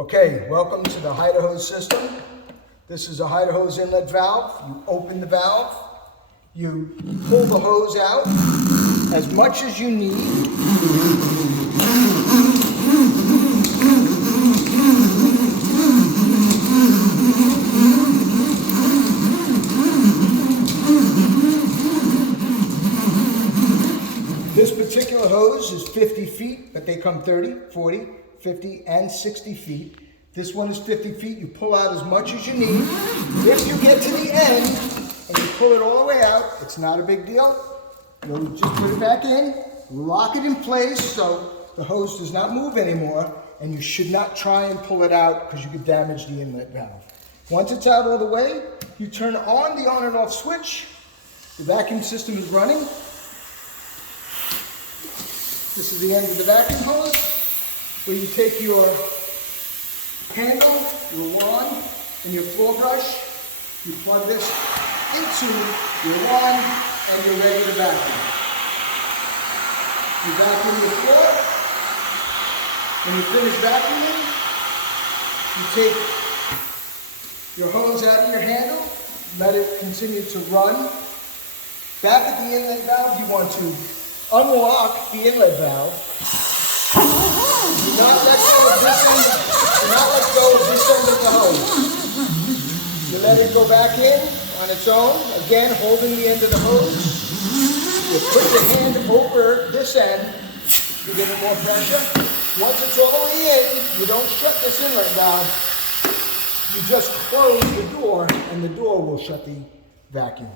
Okay, welcome to the Hide Hose system. This is a Hide Hose inlet valve. You open the valve, you pull the hose out as much as you need. This particular hose is 50 feet, but they come 30, 40, 50, and 60 feet. This one is 50 feet. You pull out as much as you need. If you get to the end and you pull it all the way out, it's not a big deal. You'll just put it back in, lock it in place so the hose does not move anymore, and you should not try and pull it out because you could damage the inlet valve. Once it's out all the way, you turn on the on and off switch. The vacuum system is running. This is the end of the vacuum hose, where you take your handle, your wand, and your floor brush. You plug this into your wand, and you're ready to vacuum. You vacuum your floor. When you finish vacuuming, you take your hose out of your handle, let it continue to run. Back at the inlet valve, you want to unlock the inlet valve. Do not let go of this end. Do not let go of this end of the hose. You let it go back in on its own. Again, holding the end of the hose. You put your hand over this end to give it more pressure. Once it's all the way in, you don't shut this inlet valve. You just close the door, and the door will shut the vacuum.